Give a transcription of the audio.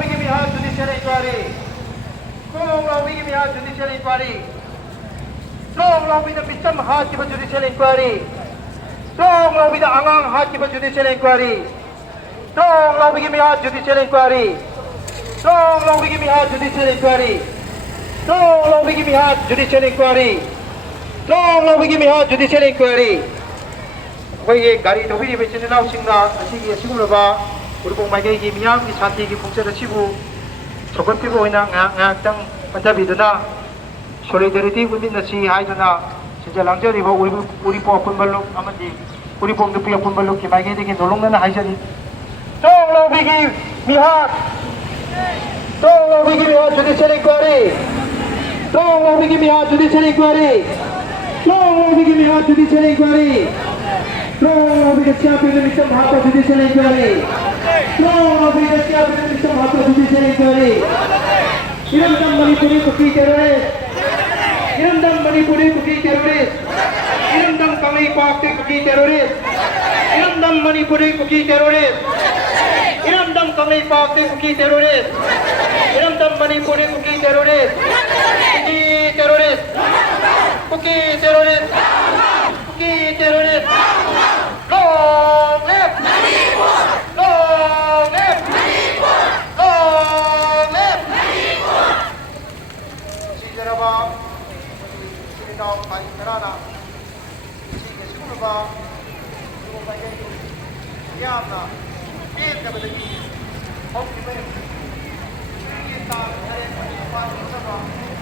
begin me hard judicial inquiry. Strong law begin me hard judicial inquiry. Strong law with the Bisham hard judicial inquiry. Strong law with the Angang hard judicial inquiry. Strong law begin me hard judicial inquiry. Strong law begin me hard judicial inquiry. Strong law begin me hard judicial inquiry. Strong law begin me hard judicial inquiry. 거기에 가리 도비리 배치는 나오신가 시기에 시구로 봐 우리 공마개기 미양기 산티기 풍세를 치고 저건 피고 있나 땅 반잡이드나 소리들이 군민나시 하이드나 진짜 랑저리 뭐 우리 뽕 발로 아마지 우리 뽕 늑비야 발로 기마개기 놀롱나는 하이셔리 똥로 비기 미학 똥로 비기 미학 주디셜 인quiry 똥로 비기 미학 주디셜 inquiry 똥로 비기 미학 주디셜 inquiry Strong of the champion mission Hatha judicial inquiry. Strong of the champion mission Hatha judicial inquiry. Irandam Manipuri cookie terrorist. Irandam Manipuri cookie terrorist. Irandam Kamai Pakti cookie terrorist. Irandam Manipuri cookie terrorist. Irandam Kamai Pakti cookie terrorist. Irandam Manipuri cookie terrorist. Cookie terrorist. Cookie terrorist. Cookie terrorist. Long live Manipur! Long live Manipur! Long live Manipur! 시제라바 시리나오 마이크라나 시게 시구르바 그리고 바이게 야나 게임가버들이 옥기메 시기타 나레 파니파